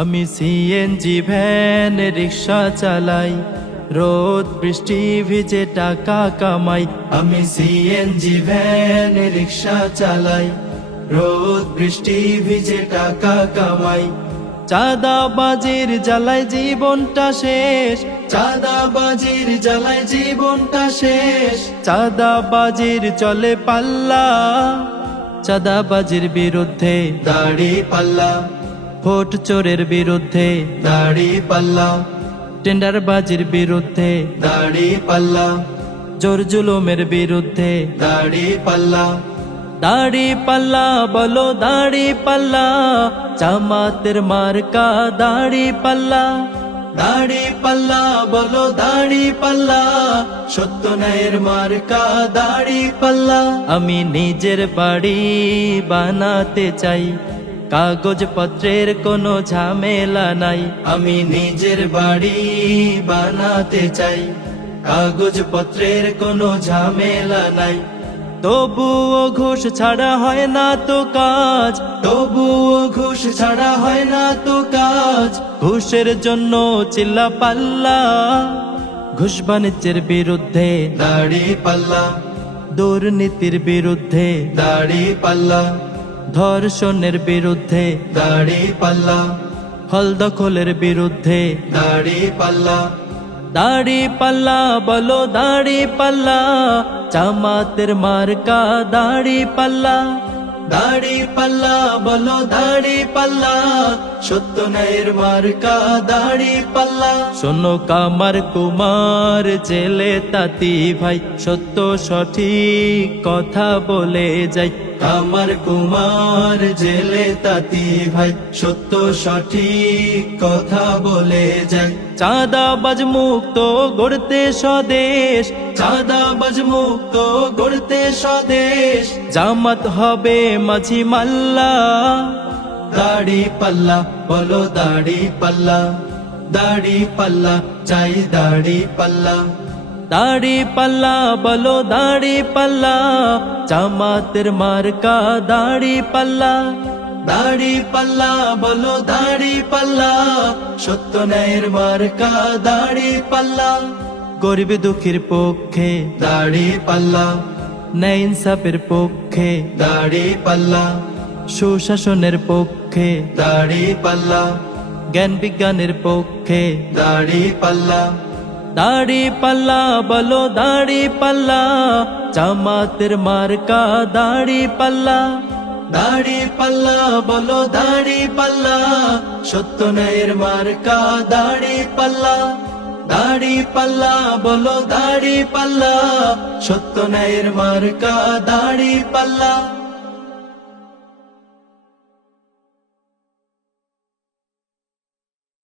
আমি CNG van rickshaw চালাই, রোদ বৃষ্টি ভিজে টাকা কামাই। আমি সিএনজি ভ্যান রিক্সা চালাই, রোদ বৃষ্টি ভিজে টাকা কামাই। চাঁদাবাজির জ্বালায় জীবনটা শেষ, চাঁদাবাজির জ্বালায় জীবনটা শেষ। চাঁদাবাজির চলে পাল্লা, চাঁদাবাজির বিরুদ্ধে দাড়ি পাল্লা। ভোট চোরের বিরুদ্ধে দাড়ি পাল্লা, টেন্ডারবাজির বিরুদ্ধে দাড়ি পাল্লা, জোর জুলুমের বিরুদ্ধে দাড়ি পাল্লা। দাড়ি পাল্লা বলো দাড়ি পাল্লা, জামাতের মার্কা দাড়ি পাল্লা। দাড়ি পাল্লা বলো দাড়ি পাল্লা, সত্য ন্যায়ের মার্কা দাড়ি পাল্লা। আমি নিজের বাড়ি বানাতে চাই, কাগজপত্রের কোনো ঝামেলা নাই। আমি নিজের বাড়ি বানাতে চাই, কাগজপত্রের কোনো ঝামেলা নাই। তবুও ঘুষ ছাড়া হয় না তো কাজ, তবুও ঘুষ ছাড়া হয় না তো কাজ। ঘুষের জন্য চিল্লা পাল্লা, ঘুষ বাণিজ্যের বিরুদ্ধে দাড়ি পাল্লা, দুর্নীতির বিরুদ্ধে দাড়ি পাল্লা, ধর্ষণের বিরুদ্ধে দাড়ি পাল্লা, হল দখলের বিরুদ্ধে দাড়ি পাল্লা। দাড়ি পাল্লা বলো দাড়ি পাল্লা, জামাতের মার্কা দাড়ি পাল্লা। দাড়ি পাল্লা বলো দাড়ি পাল্লা, সত্য ন্যায়ের মার্কা দাড়ি পাল্লা। শোনো কামার কুমার জেলে তাঁতি ভাই, সত্য সঠিক কথা বলে যাই। কামার কুমার জেলে তাঁতি ভাই, সত্য সঠিক কথা বলে যাই। চাঁদাবাজ মুক্ত গড়তে স্বদেশ, চাঁদাবাজ মুক্ত গড়তে স্বদেশ। জামাত হবে মাঝি মাল্লা, দাড়ি পাল্লা বলো দাড়ি পাল্লা, দাড়ি পাল্লা চাই দাড়ি পাল্লা। দাড়ি পাল্লা বলো দাড়ি পাল্লা, জামাতের মার্কা দাড়ি পাল্লা। দাড়ি পাল্লা বলো দাড়ি পাল্লা, সত্য ন্যায়ের মার্কা দাড়ি পাল্লা। গরিব দুঃখীর পক্ষে দাড়ি পাল্লা, ন্যায় ইনসাফের পক্ষে দাড়ি পাল্লা, সুশাসনের পক্ষে দাড়ি পাল্লা, জ্ঞান বিজ্ঞানের পক্ষে দাড়ি পাল্লা। দাড়ি পাল্লা বলো দাড়ি পাল্লা, জামাতের মার্কা দাড়ি পাল্লা। দাড়ি পাল্লা বলো দাড়ি পাল্লা, সত্য ন্যায়ের মার্কা দাড়ি পাল্লা। দাড়ি পাল্লা বলো দাড়ি পাল্লা, সত্য ন্যায়ের মার্কা দাড়ি পাল্লা।